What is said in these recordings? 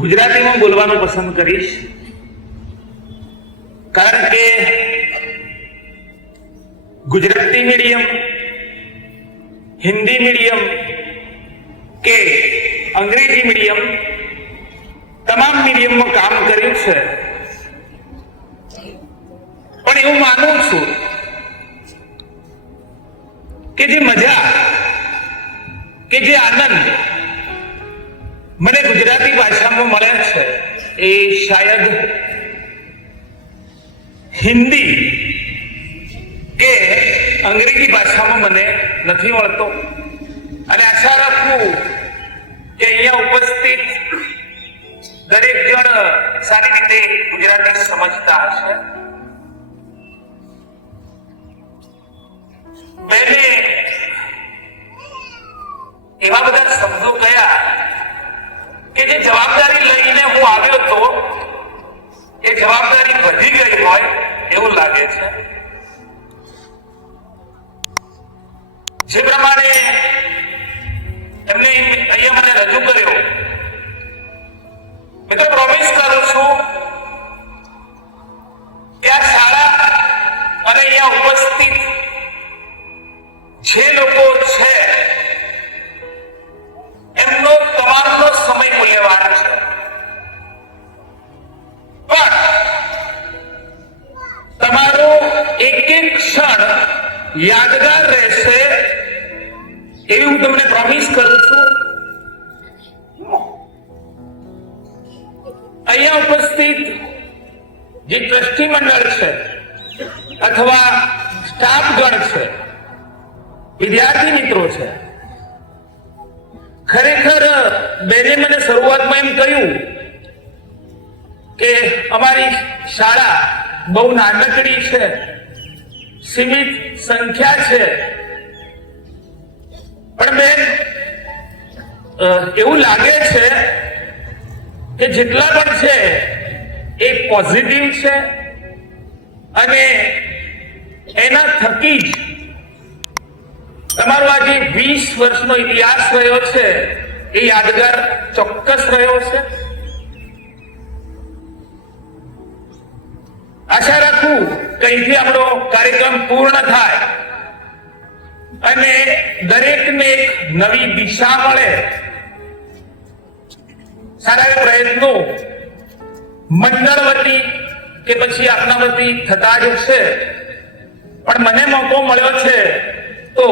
ગુજરાતીમાં બોલવાનું પસંદ કરીશ, કારણ કે ગુજરાતી મીડિયમ, હિન્દી મીડિયમ કે અંગ્રેજી મીડિયમ તમામ મીડિયમમાં કામ કર્યું છે, પણ એવું માનું છું કે જે મજા કે જે આનંદ મને ગુજરાતી ભાષામાં મળે છે એ શાયદ હિન્દી કે અંગ્રેજી ભાષામાં મને નથી મળતો. અને આશા રાખું કે અહીંયા ઉપસ્થિત દરેક જણ સારી રીતે ગુજરાતી સમજતા હશે. પહેલે એવા બધા શબ્દો કયા કે જે જવાબદારી લઈને હું આવ્યો તો એ જવાબદારી વધી ગઈ હોય એવું લાગે છે. જે પ્રમાણે એમને અહીંયા મને રજૂ કર્યો, મેં તો પ્રોમિસ કરું છું કે આ શાળા અને અહીંયા ઉપસ્થિત જે લોકો છે એમનો તમામનો સમય મૂલ્યવાન છે, પણ તમારો એક એક ક્ષણ યાદગાર રહેશે એવી હું તમને પ્રોમિસ કરું છું. અહીંયા ઉપસ્થિત જે ટ્રસ્ટી મંડળ છે અથવા સ્ટાફગણ છે, વિદ્યાર્થી મિત્રો છે, ખરેખર બેને મને શરૂઆતમાં એમ કહ્યું કે અમારી શાળા બહુ નાનકડી છે, સીમિત સંખ્યા છે, પણ બેન એવું લાગે છે કે જેટલા પણ છે એ પોઝિટિવ છે અને એના થકી જ તમારો આ જે 20 વર્ષનો ઇતિહાસ રહ્યો છે એ યાદગાર ચોક્કસ રહ્યો છે. આશા રાખું કે અહીંથી આપણો કાર્યક્રમ પૂર્ણ થાય અને દરેકને એક નવી દિશા મળે. સારા પ્રયત્નો મંડળ વતી કે પછી આપના વતી થતા જ છે, પણ મને મોકો મળ્યો છે તો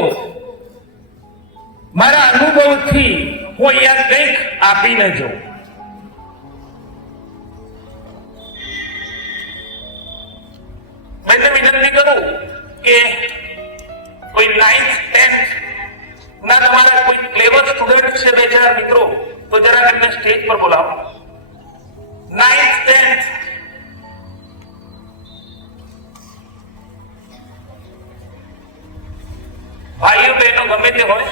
મારા અનુભવથી હું અહીંયા કંઈક આપીને જાઉં. મેં વિનંતી કરું કે કોઈ 9th 10th ના તમારા કોઈ ક્લેવર સ્ટુડન્ટ છે બે ચાર મિત્રો, તો જરા એમને સ્ટેજ પર બોલાવો. 9th 10th ભાઈઓ બહેનો ગમે તે હોય,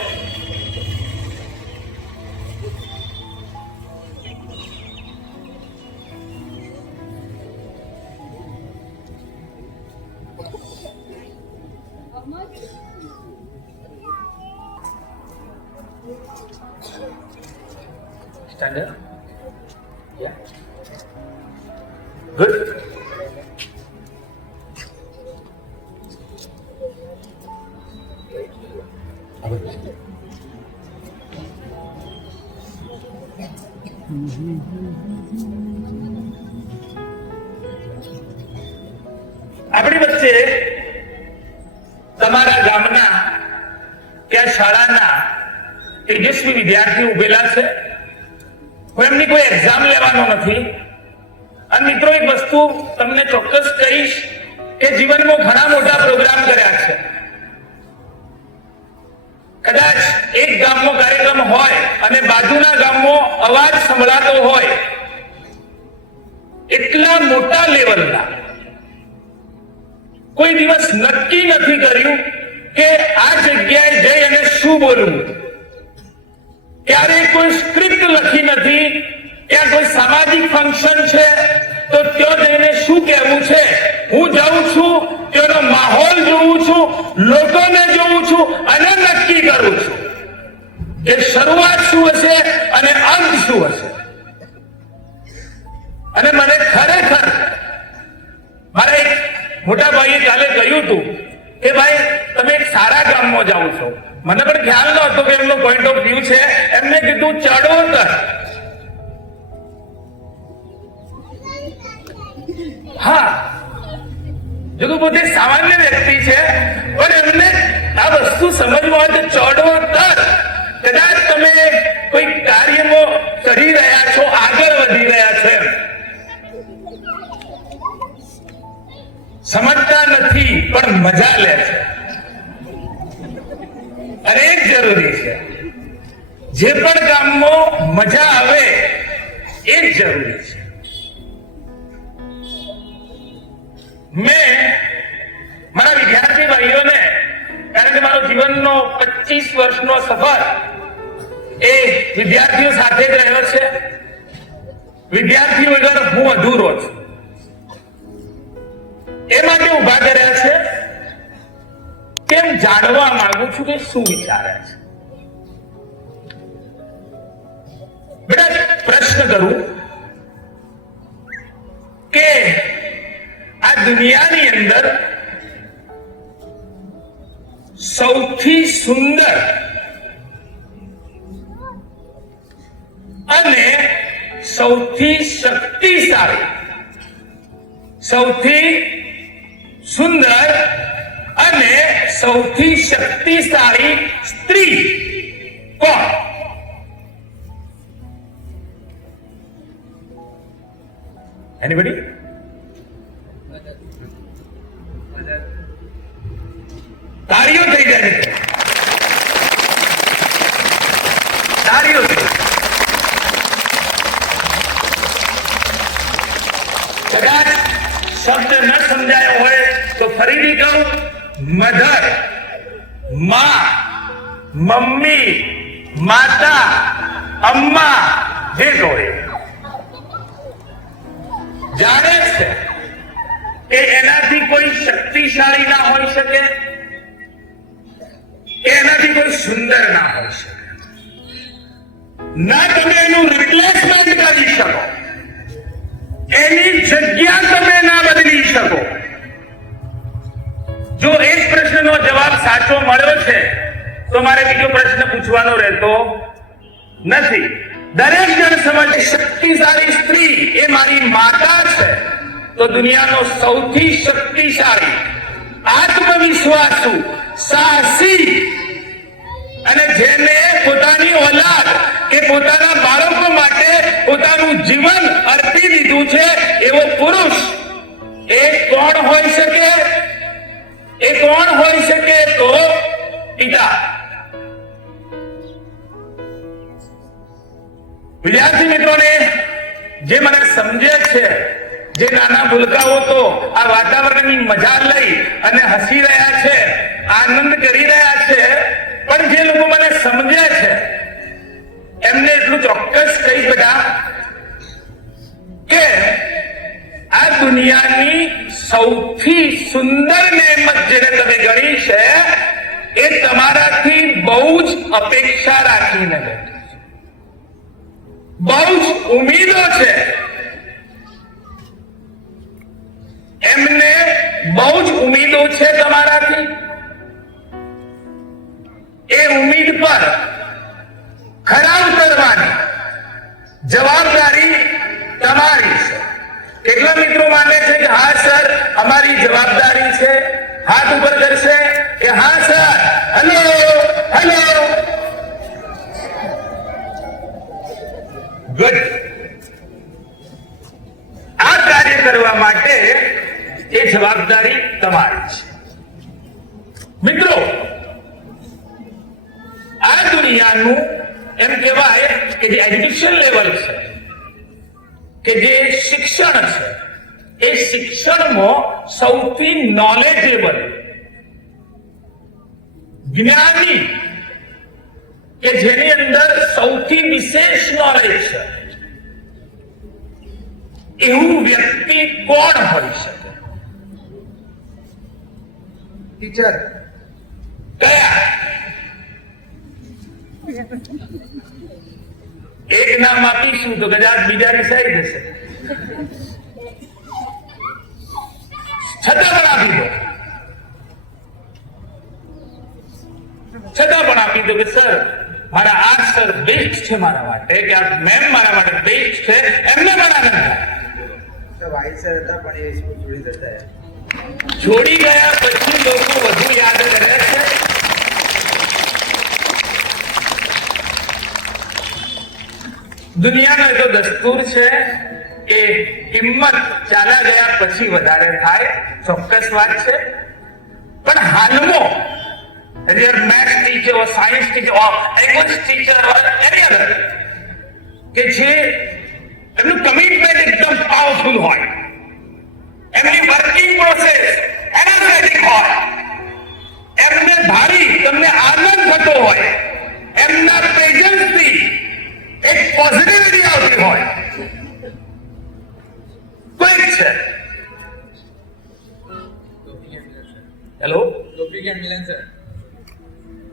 standard, yeah, good. આપણી વચ્ચે તમારા ગામના કે શાળાના તેજસ્વી વિદ્યાર્થી ઉભેલા છે. હું એમની કોઈ એક્ઝામ લેવાનો નથી. અને મિત્રો એક વસ્તુ તમને ચોક્કસ કહીશ કે જીવનમાં ઘણા મોટા પ્રોગ્રામ કર્યા છે. કદાચ એક ગામનો કાર્યક્રમ હોય અને બાજુના ગામમાં અવાજ સંભળાતો હોય, એટલા મોટા લેવલના કોઈ દિવસ નક્કી નથી કર્યું કે આ જગ્યાએ જઈ અને શું બોલવું. ક્યારેય કોઈ સ્ક્રિપ્ટ લખી નથી. ત્યાં કોઈ સામાજિક ફંક્શન છે તો ત્યાં જઈને શું કહેવું છે, હું જાઉં છું, ત્યાંનો માહોલ જોઉં છું, લોકોને જોઉં છું અને નક્કી કરું છું કે શરૂઆત શું હશે અને અંત શું હશે. છો. મને પણ ખ્યાલ નહોતો કે એમનો પોઈન્ટ ઓફ વ્યૂ છે. એમને કીધું ચડોતર. હા, જો પોતે સામાન્ય વ્યક્તિ છે, પણ એમને આ વસ્તુ સમજવા હોય તો ચડોતર. કદાચ તમે કોઈ કાર્યમાં કરી રહ્યા છો, આગળ વધી રહ્યા છે, સમજતા નથી પણ મજા લે છે. અને એ જરૂરી છે. જે પણ કામમાં મજા આવે એ જ જરૂરી છે. મેં મારા વિદ્યાર્થી ભાઈઓને, કારણ કે મારો જીવનનો 25 વર્ષનો સફર એ વિદ્યાર્થીઓ સાથે જ રહ્યો છે. વિદ્યાર્થીઓ વગર હું અધૂરો છું. એ માટે ઉભા કર્યા છે કેમ જાણવા માંગુ છું કે શું વિચારે છે. બેટા, પ્રશ્ન કરું કે આ દુનિયાની અંદર સૌથી સુંદર અને સૌથી શક્તિશાળી, સૌથી સુંદર અને સૌથી શક્તિશાળી સ્ત્રી કોણ? એનીબડી? તાળીઓ થઈ જાય છે. તાળીઓ થઈ. કદાચ શબ્દ ન સમજાયો હોય તો ફરીથી કહું. મધર, માં, મમ્મી, માતા, અમ્મા, જે કહે જાણે છે કે એનાથી કોઈ શક્તિશાળી ના હોઈ શકે, એનાથી કોઈ સુંદર ના હોઈ શકે. ના તમે એનું રિપ્લેસમેન્ટ કરી શકો, એની જગ્યા તમે ના બદલી શકો. જો એક પ્રશ્નનો જવાબ સાચો મળ્યો છે તો મારે બીજો પ્રશ્ન પૂછવાનો રહેતો નથી. દરેક જણ સમજે શક્તિશાળી સ્ત્રી એ મારી માતા છે તો દુનિયાનો સૌથી શક્તિશાળી, આત્મવિશ્વાસુ, સાહસી અને જેને પોતાની ઓલાદ કે પોતાના બાળકો માટે પોતાનું જીવન અર્પી દીધું છે એવો પુરુષ એ કોણ હોઈ શકે? એ કોણ હોઈ શકે? તો પિતા. વિદ્યાર્થી મિત્રોને જે મને સમજે છે, જે નાના ભૂલકાઓ તો આ વાતાવરણની મજા લઈ અને હસી રહ્યા છે, આનંદ કરી રહ્યા છે, પણ જે લોકો મને સમજે છે એમને એટલું ચોક્કસ કહી બધા કે આ દુનિયાની સૌથી સુંદર નેમત જેને તમે ગણી છે એ તમારાથી બહુ જ અપેક્ષા રાખીને બેઠી છે, બહુ જ ઉમીદો છે. એમને બહુ જ ઉમીદો છે તમારાથી. એ ઉમીદ પર ખરા ઉતરવાની જવાબદારી તમારી છે. કેટલા મિત્રો માને છે કે હા સર અમારી જવાબદારી છે? હાથ ઉપર કરશે કે હા સર. Hello hello. ગુડ. આ કાર્ય કરવા માટે એ જવાબદારી તમારી છે. મિત્રો, આ દુનિયાનું એમ કહેવાય કે જે એજ્યુકેશન લેવલ છે, કે જે શિક્ષણ છે, એ શિક્ષણમાં સૌથી નોલેજેબલ, જ્ઞાની, કે જેની અંદર સૌથી વિશેષ નોલેજ છે એવું વ્યક્તિ કોણ હોઈ શકે? ટીચર. કયા? એક નામ આપીશું તો કદાચ બીજા ડિસાઈડ થશે. છતાં પણ આપી દો. છતાં પણ આપી દો કે સર મારા આ સર બેસ્ટ છે મારા માટે, કે આ મેમ મારા માટે બેસ્ટ છે, એમને પણ આનંદ થાય. છોડી ગયા પછી લોકો વધુ યાદ કરે છે. દુનિયાનો તો દસ્તુર છે કે કિંમત ચાલ્યા ગયા પછી વધારે થાય, ચોક્કસ વાત છે. પણ હાલમાં maths teacher or science teacher or English teacher or any other કે જે એમનું કમિટમેન્ટ એકદમ પાવરફુલ હોય, એમની વર્કિંગ પ્રોસેસ એનર્જેટિક હોય, એમને ભારી તમને આનંદ થતો હોય, એમના પ્રેઝન્સથી એક પોઝિટિવિટી આવતી હોય, કોઈ છે. Hello,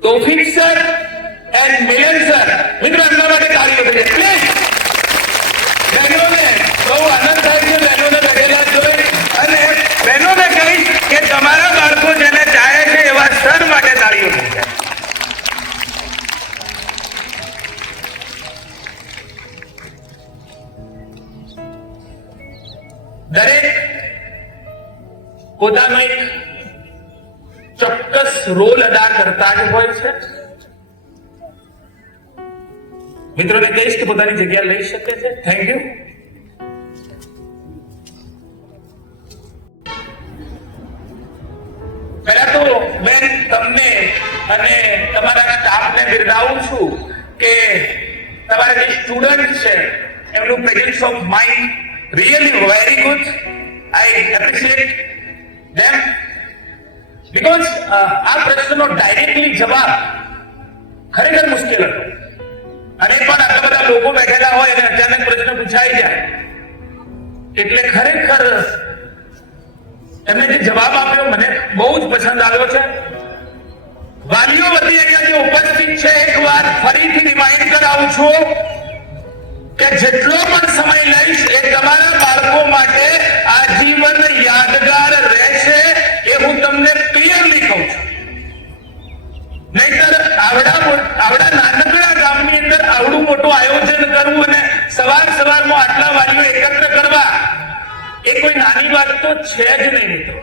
Tawfiq sir and Milan sir, મિત્રો એમના માટે તાળીઓ થઈ જાય પ્લીઝ. બહેનોને બહુ આનંદ થાય છે બહેનોને બેઠેલા જોઈ, અને બહેનોને કહીશ કે તમારા બાળકો જેને ચાહે છે એવા સર માટે તાળીઓ થઈ જાય. દરેક પોતાનો એક ચોક્કસ રોલ અદા કરતા જ હોય છે. મિત્રોને કહીશ કે પોતાની જગ્યા લઈ શકે છે. Thank you. પહેલા તો બેન તમને અને તમારા સ્ટાફને બિરદાવું છું કે તમારા જે સ્ટુડન્ટ છે એમનું presence of mind really very good. I appreciate them because આ પ્રશ્નનો ડાયરેક્ટલી જવાબ ખરેખર મુશ્કેલ હતો, અને પણ આટલા બધા લોકો બેઠેલા હોય અને અચાનક પ્રશ્ન પૂછાઈ જાય એટલે ખરેખર એમને જે જવાબ આપ્યો મને બહુ જ પસંદ આવ્યો છે. વાલીઓ બધી અહીંયા જે ઉપસ્થિત છે એકવાર ફરીથી રિમાઇન્ડ કરાવું છું કે જેટલો પણ સમય લઈશ એ તમારા બાળકો માટે આજીવન યાદગાર રહેશે એ હું તમને ક્લિયરલી કહું છું. નહીતર આવડા નાનકડા ગામની અંદર આવડું મોટું આયોજન કરવું અને સવારમાં આટલા વાલીઓ એકત્ર કરવા એ કોઈ નાની વાત તો છે જ નહીં મિત્રો.